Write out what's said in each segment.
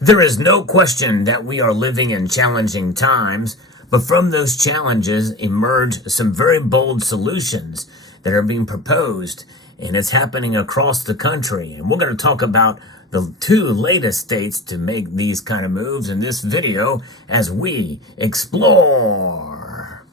There is no question that we are living in challenging times, but from those challenges emerge some very bold solutions that are being proposed, and it's happening across the country. And we're going to talk about the two latest states to make these kind of moves in this video as we explore.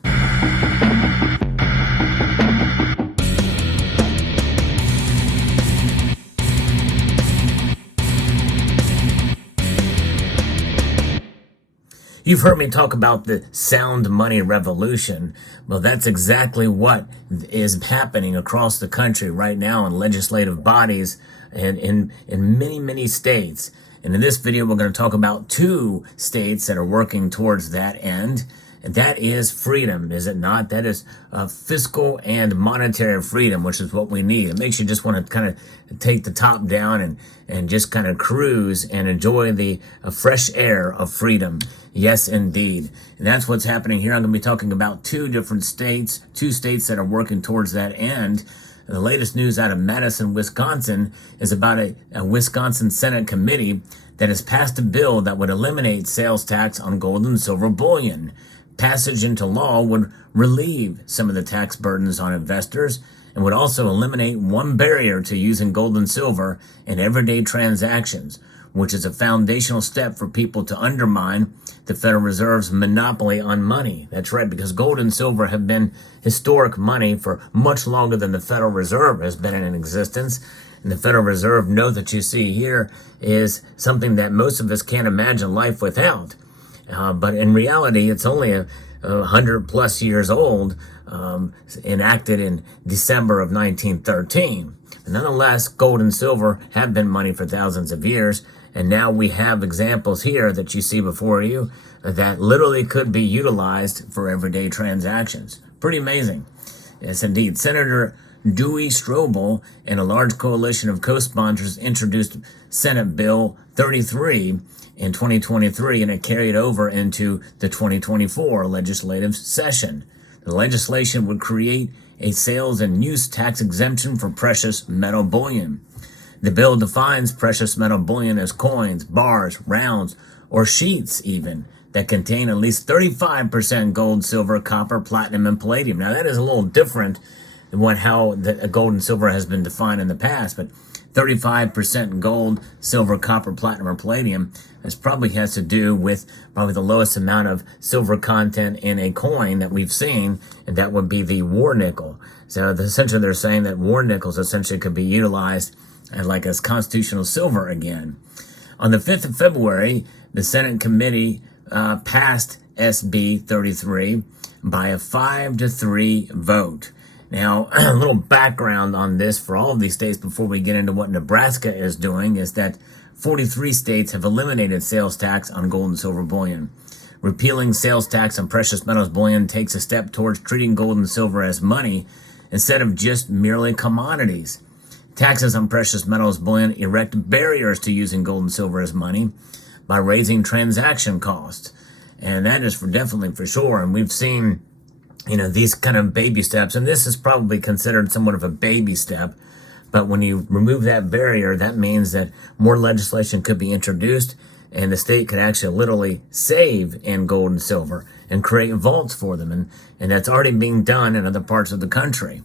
You've heard me talk about the sound money revolution. Well, that's exactly what is happening across the country right now in legislative bodies and in many, many states. And in this video, we're going to talk about two states that are working towards that end. And that is freedom, is it not? That is fiscal and monetary freedom, which is what we need. It makes you just want to kind of take the top down and just kind of cruise and enjoy the fresh air of freedom. Yes, indeed. And that's what's happening here. I'm going to be talking about two different states, two states that are working towards that end. The latest news out of Madison, Wisconsin is about a Wisconsin Senate committee that has passed a bill that would eliminate sales tax on gold and silver bullion. Passage into law would relieve some of the tax burdens on investors and would also eliminate one barrier to using gold and silver in everyday transactions, which is a foundational step for people to undermine the Federal Reserve's monopoly on money. That's right, because gold and silver have been historic money for much longer than the Federal Reserve has been in existence. And the Federal Reserve note that you see here is something that most of us can't imagine life without. But in reality, it's only 100 plus years old, enacted in December of 1913. Nonetheless, gold and silver have been money for thousands of years, and now we have examples here that you see before you that literally could be utilized for everyday transactions. Pretty amazing. Yes, indeed. Senator Dewey Strobel and a large coalition of co-sponsors introduced Senate Bill 33 in 2023, and it carried over into the 2024 legislative session. The legislation would create a sales and use tax exemption for precious metal bullion. The bill defines precious metal bullion as coins, bars, rounds, or sheets even that contain at least 35% gold, silver, copper, platinum, and palladium. Now that is a little different than how the gold and silver has been defined in the past, but 35% gold, silver, copper, platinum, or palladium. This probably has to do with probably the lowest amount of silver content in a coin that we've seen, and that would be the war nickel. So essentially they're saying that war nickels essentially could be utilized like as constitutional silver again. On the 5th of February, the Senate committee passed SB 33 by a 5-3 vote. Now, a little background on this for all of these states before we get into what Nebraska is doing is that 43 states have eliminated sales tax on gold and silver bullion. Repealing sales tax on precious metals bullion takes a step towards treating gold and silver as money instead of just merely commodities. Taxes on precious metals bullion erect barriers to using gold and silver as money by raising transaction costs. And that is definitely for sure. And we've seen these kind of baby steps, and this is probably considered somewhat of a baby step, but when you remove that barrier, that means that more legislation could be introduced, and the state could actually literally save in gold and silver and create vaults for them, and that's already being done in other parts of the country.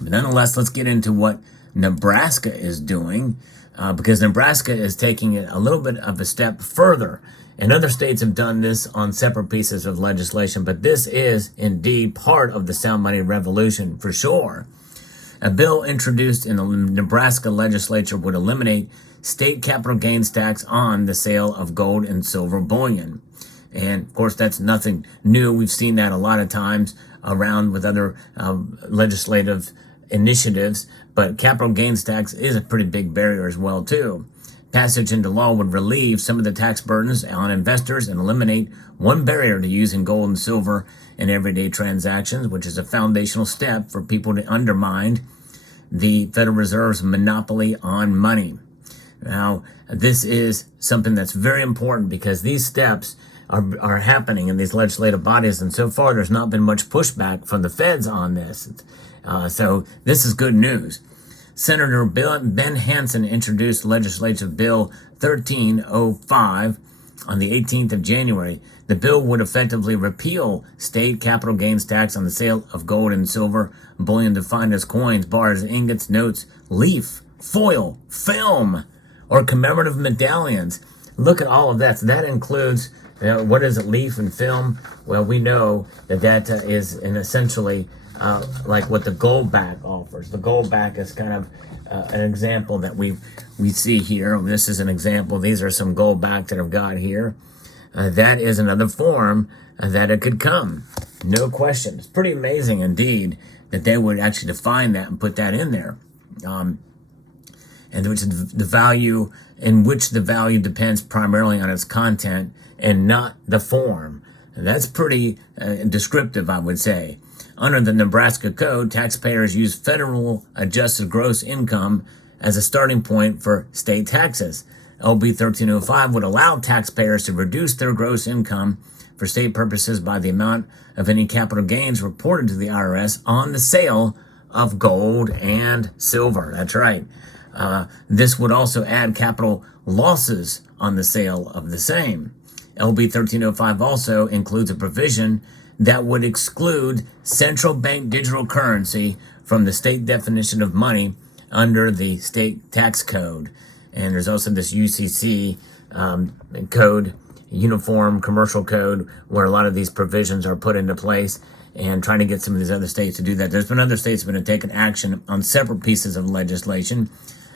But nonetheless, let's get into what Nebraska is doing, because Nebraska is taking it a little bit of a step further. And other states have done this on separate pieces of legislation, but this is indeed part of the sound money revolution for sure. A bill introduced in the Nebraska legislature would eliminate state capital gains tax on the sale of gold and silver bullion. And of course, that's nothing new. We've seen that a lot of times around with other legislative initiatives, but capital gains tax is a pretty big barrier as well too. Passage into law would relieve some of the tax burdens on investors and eliminate one barrier to using gold and silver in everyday transactions, which is a foundational step for people to undermine the Federal Reserve's monopoly on money. Now, this is something that's very important because these steps are happening in these legislative bodies, and so far there's not been much pushback from the feds on this. So this is good news. Senator Ben Hansen introduced Legislative Bill 1305 on the 18th of January. The bill would effectively repeal state capital gains tax on the sale of gold and silver, bullion defined as coins, bars, ingots, notes, leaf, foil, film, or commemorative medallions. Look at all of that. So that includes, what is it, leaf and film? Well, we know that is essentially like what the goldback offers. The goldback is kind of an example that we see here. This is an example. These are some goldback that I've got here. That is another form that it could come. No question. It's pretty amazing indeed that they would actually define that and put that in there. And which is the value in which the value depends primarily on its content and not the form. And that's pretty descriptive, I would say. Under the Nebraska Code, taxpayers use federal adjusted gross income as a starting point for state taxes. LB 1305 would allow taxpayers to reduce their gross income for state purposes by the amount of any capital gains reported to the IRS on the sale of gold and silver. That's right. This would also add capital losses on the sale of the same. LB 1305 also includes a provision that would exclude central bank digital currency from the state definition of money under the state tax code. And there's also this UCC code, Uniform Commercial Code, where a lot of these provisions are put into place, and trying to get some of these other states to do that. There's been other states that have taken action on separate pieces of legislation.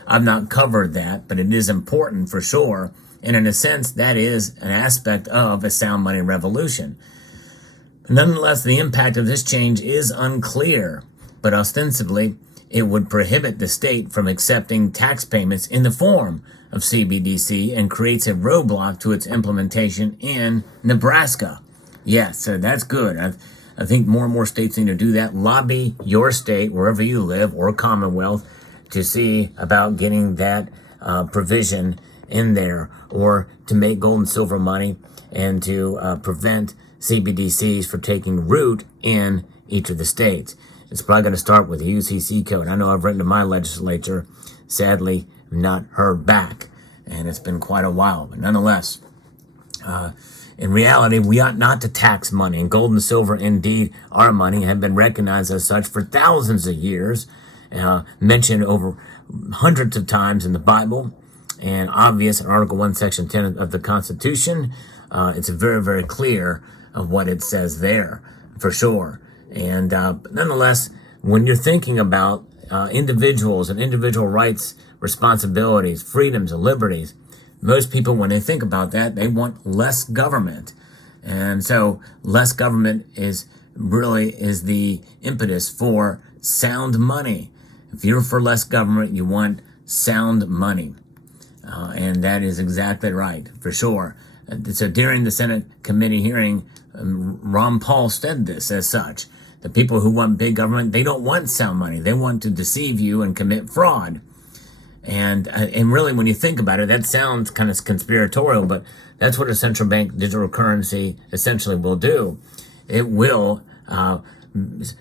I've not covered that, but it is important for sure. And in a sense, that is an aspect of a sound money revolution. Nonetheless, the impact of this change is unclear, but ostensibly, it would prohibit the state from accepting tax payments in the form of CBDC and creates a roadblock to its implementation in Nebraska. Yes, so that's good. I think more and more states need to do that. Lobby your state, wherever you live, or Commonwealth, to see about getting that provision in there, or to make gold and silver money and to prevent CBDCs for taking root in each of the states. It's probably going to start with the UCC code. I know I've written to my legislature, sadly not heard back, and it's been quite a while, but nonetheless, in reality, we ought not to tax money, and gold and silver indeed are money, have been recognized as such for thousands of years, mentioned over hundreds of times in the Bible, and obvious in Article 1, Section 10 of the Constitution. It's very, very clear of what it says there, for sure. And nonetheless, when you're thinking about individuals and individual rights, responsibilities, freedoms, and liberties, most people, when they think about that, they want less government. And so less government is the impetus for sound money. If you're for less government, you want sound money. And that is exactly right, for sure. So during the Senate committee hearing, Ron Paul said this as such. The people who want big government, they don't want sound money. They want to deceive you and commit fraud. And really, when you think about it, that sounds kind of conspiratorial, but that's what a central bank digital currency essentially will do. It will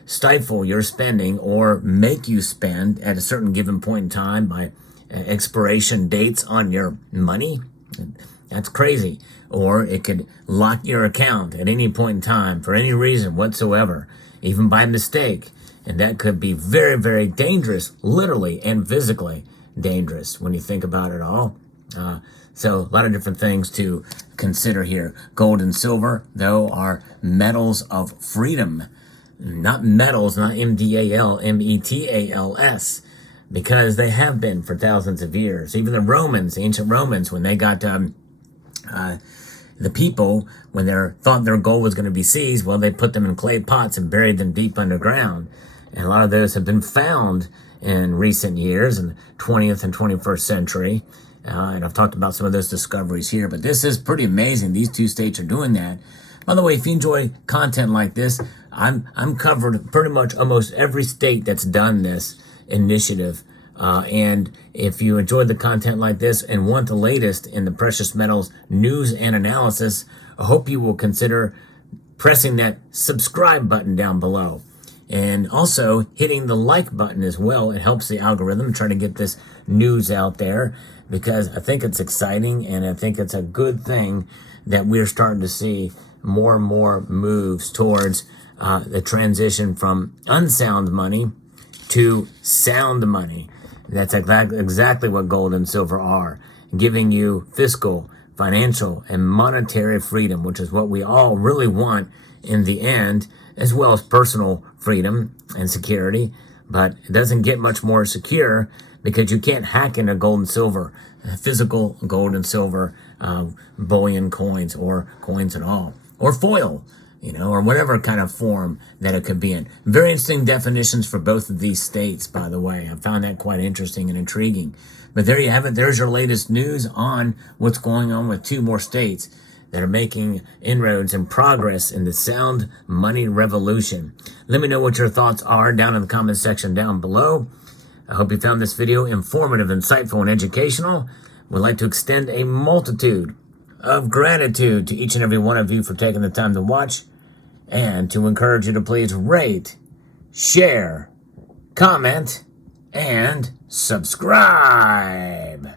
stifle your spending or make you spend at a certain given point in time by expiration dates on your money. That's crazy. Or it could lock your account at any point in time for any reason whatsoever, even by mistake. And that could be very, very dangerous, literally and physically dangerous when you think about it all. So a lot of different things to consider here. Gold and silver, though, are metals of freedom. Not metals, not metals, because they have been for thousands of years. Even the Romans, the ancient Romans, when they got the people, when they thought their gold was going to be seized, well, they put them in clay pots and buried them deep underground. And a lot of those have been found in recent years, in the 20th and 21st century. And I've talked about some of those discoveries here, but this is pretty amazing. These two states are doing that. By the way, if you enjoy content like this, I'm covered pretty much almost every state that's done this initiative. And if you enjoyed the content like this and want the latest in the precious metals news and analysis, I hope you will consider pressing that subscribe button down below. and also hitting the like button as well. It helps the algorithm try to get this news out there, because I think it's exciting, and I think it's a good thing that we're starting to see more and more moves towards the transition from unsound money to sound money. That's exactly what gold and silver are, giving you fiscal, financial, and monetary freedom, which is what we all really want in the end, as well as personal freedom and security. But it doesn't get much more secure, because you can't hack into gold and silver, physical gold and silver bullion coins, or coins at all, or foil, or whatever kind of form that it could be in. Very interesting definitions for both of these states, by the way. I found that quite interesting and intriguing. But there you have it. There's your latest news on what's going on with 2 more states that are making inroads and progress in the sound money revolution. Let me know what your thoughts are down in the comment section down below. I hope you found this video informative, insightful, and educational. We'd like to extend a multitude of gratitude to each and every one of you for taking the time to watch, and to encourage you to please rate, share, comment, and subscribe.